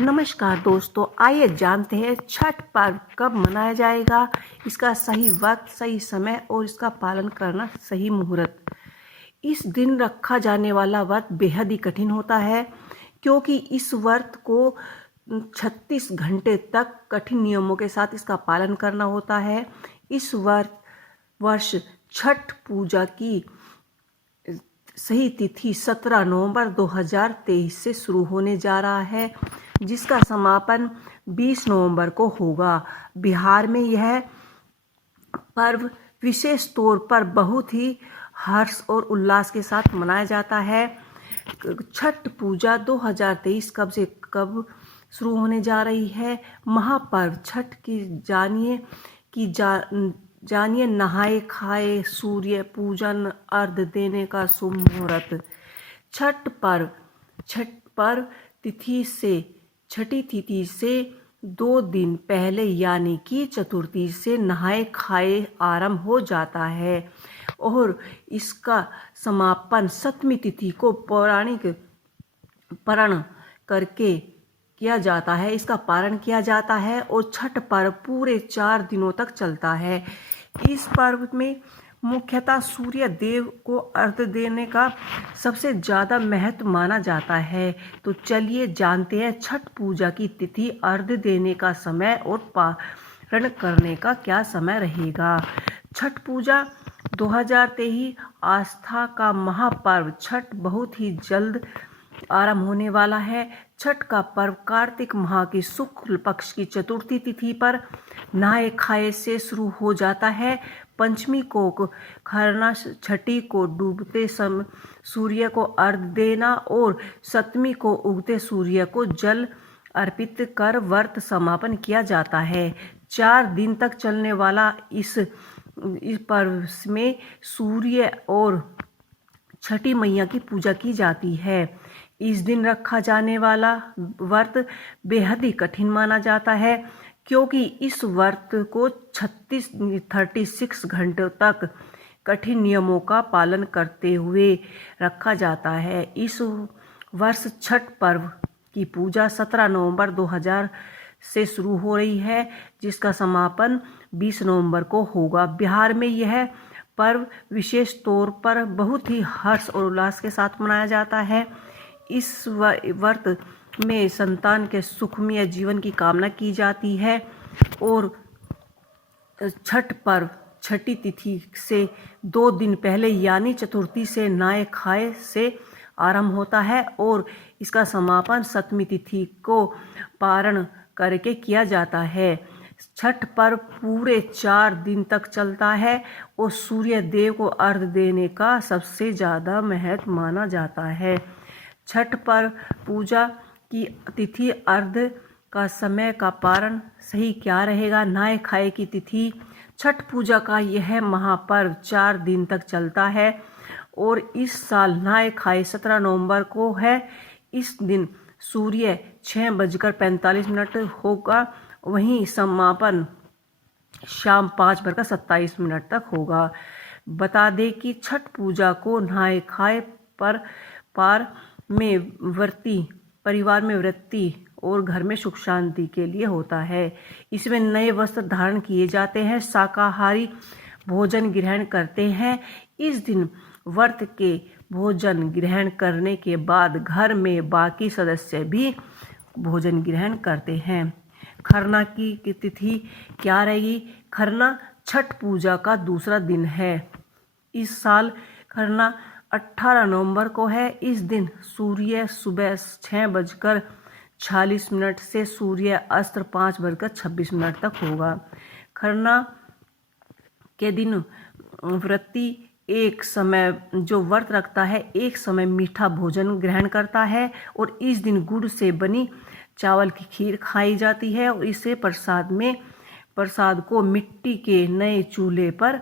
नमस्कार दोस्तों, आइए जानते हैं छठ पर्व कब मनाया जाएगा, इसका सही वक्त, सही समय और इसका पालन करना सही मुहूर्त। इस दिन रखा जाने वाला व्रत बेहद ही कठिन होता है, क्योंकि इस व्रत को 36 घंटे तक कठिन नियमों के साथ इसका पालन करना होता है। इस वर्ष छठ पूजा की सही तिथि 17 नवंबर 2023 से शुरू होने जा रहा है, जिसका समापन 20 नवंबर को होगा। बिहार में यह पर्व विशेष तौर पर बहुत ही हर्ष और उल्लास के साथ मनाया जाता है। छठ पूजा 2023 कब से कब शुरू होने जा रही है। महापर्व छठ की जानिए नहाए खाए सूर्य पूजन अर्घ देने का शुभ मुहूर्त। छठ पर्व छठी तिथि से 2 दिन पहले यानी कि चतुर्थी से नहाए खाए आरंभ हो जाता है और इसका समापन 7वीं तिथि को पौराणिक पारण करके किया जाता है। इसका पारण किया जाता है और छठ पर्व पूरे 4 दिनों तक चलता है। इस पर्व में मुख्यतः सूर्य देव को अर्घ्य देने का सबसे ज़्यादा महत्व माना जाता है। तो चलिए जानते हैं छठ पूजा की तिथि, अर्घ्य देने का समय और पारण करने का क्या समय रहेगा। छठ पूजा 2023 आस्था का महापर्व छठ बहुत ही जल्द आरंभ होने वाला है। छठ का पर्व कार्तिक माह की शुक्ल पक्ष की चतुर्थी तिथि पर नहाए खाए से शुरू हो जाता है। पंचमी को खरना, छठी को डूबते समय सूर्य को अर्घ्य देना और 7वीं को उगते सूर्य को जल अर्पित कर व्रत समापन किया जाता है। 4 दिन तक चलने वाला इस पर्व में सूर्य और छठी मैया की पूजा की जाती है। इस दिन रखा जाने वाला व्रत बेहद ही कठिन माना जाता है, क्योंकि इस व्रत को 36 घंटों तक कठिन नियमों का पालन करते हुए रखा जाता है। इस वर्ष छठ पर्व की पूजा 17 नवंबर 2000 से शुरू हो रही है, जिसका समापन 20 नवंबर को होगा। बिहार में यह पर्व विशेष तौर पर बहुत ही हर्ष और उल्लास के साथ मनाया जाता है। इस व्रत में संतान के सुखमय जीवन की कामना की जाती है और छठ पर्व छठी तिथि से 2 दिन पहले यानी चतुर्थी से नहाए खाए से आरंभ होता है और इसका समापन 7वीं तिथि को पारण करके किया जाता है। छठ पर्व पूरे 4 दिन तक चलता है और सूर्य देव को अर्घ्य देने का सबसे ज़्यादा महत्व माना जाता है। छठ पर्व पूजा की तिथि, अर्घ्य का समय का पारण सही क्या रहेगा। नहाए खाए की तिथि छठ पूजा का यह महापर्व 4 दिन तक चलता है और इस साल नहाए खाए 17 नवंबर को है। इस दिन सूर्य 6:45 होगा, वहीं समापन शाम 5:27 तक होगा। बता दें कि छठ पूजा को नहाए खाए परिवार में व्रती और घर में सुख शांति के लिए होता है। इसमें नए वस्त्र धारण किए जाते हैं, शाकाहारी भोजन ग्रहण करते हैं। इस दिन व्रत के भोजन ग्रहण करने के बाद घर में बाकी सदस्य भी भोजन ग्रहण करते हैं। खरना की तिथि क्या रहेगी। खरना छठ पूजा का दूसरा दिन है। इस साल खरना 18 नवंबर को है। इस दिन सूर्य सुबह 6:46 से सूर्य अस्त 5:26 तक होगा। खरना के दिन व्रती जो व्रत रखता है एक समय मीठा भोजन ग्रहण करता है और इस दिन गुड़ से बनी चावल की खीर खाई जाती है और इसे प्रसाद को मिट्टी के नए चूल्हे पर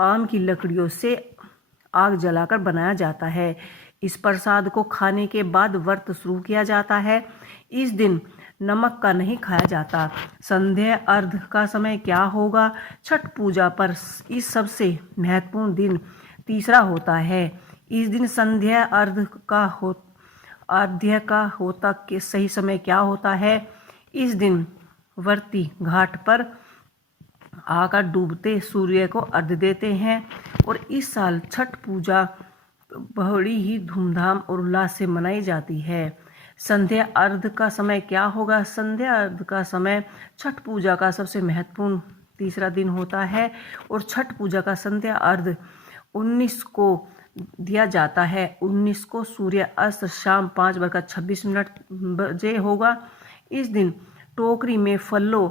आम की लकड़ियों से आग जलाकर बनाया जाता है। इस प्रसाद को खाने के बाद व्रत शुरू किया जाता है। इस दिन नमक का नहीं खाया जाता। संध्या अर्घ्य का समय क्या होगा। छठ पूजा पर इस सबसे महत्वपूर्ण दिन तीसरा होता है। इस दिन संध्या अर्घ्य का अर्घ्य का होता के सही समय क्या होता है? इस दिन व्रती घाट पर आकर डूबते सूर्य को अर्घ्य देते हैं। और इस साल छठ पूजा बड़ी ही धूमधाम और उल्लास से मनाई जाती है। संध्या अर्घ्य का समय क्या होगा? संध्या अर्घ्य का समय छठ पूजा का सबसे महत्वपूर्ण तीसरा दिन होता है और छठ पूजा का संध्या अर्घ्य 19 को दिया जाता है। 19 को सूर्य अस्त शाम 5:26 बजे होगा। इस दिन टोकरी में फलों,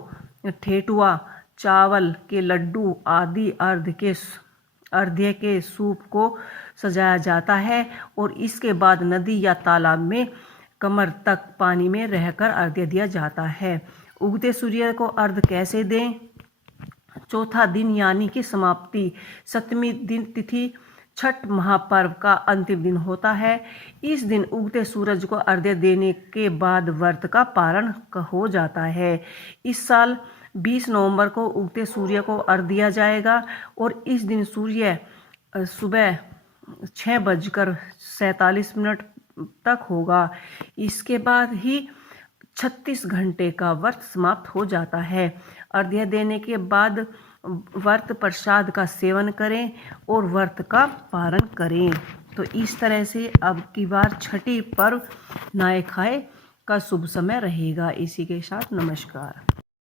ठेठुआ, चावल के लड्डू आदि अर्घ्य के सूप को सजाया जाता है और इसके बाद नदी या तालाब में कमर तक पानी में रहकर अर्घ्य दिया जाता है। उगते सूर्य को अर्घ्य कैसे दें? चौथा दिन यानी कि समाप्ति 7वीं दिन तिथि छठ महापर्व का अंतिम दिन होता है। इस दिन उगते सूरज को अर्घ्य देने के बाद व्रत का पारण हो जाता है। इस साल 20 नवंबर को उगते सूर्य को अर्घ्य दिया जाएगा और इस दिन सूर्य सुबह 6:47 तक होगा। इसके बाद ही 36 घंटे का व्रत समाप्त हो जाता है। अर्घ्य देने के बाद व्रत प्रसाद का सेवन करें और व्रत का पारण करें। तो इस तरह से अब की बार छठी पर्व नहाय खाए का शुभ समय रहेगा। इसी के साथ नमस्कार।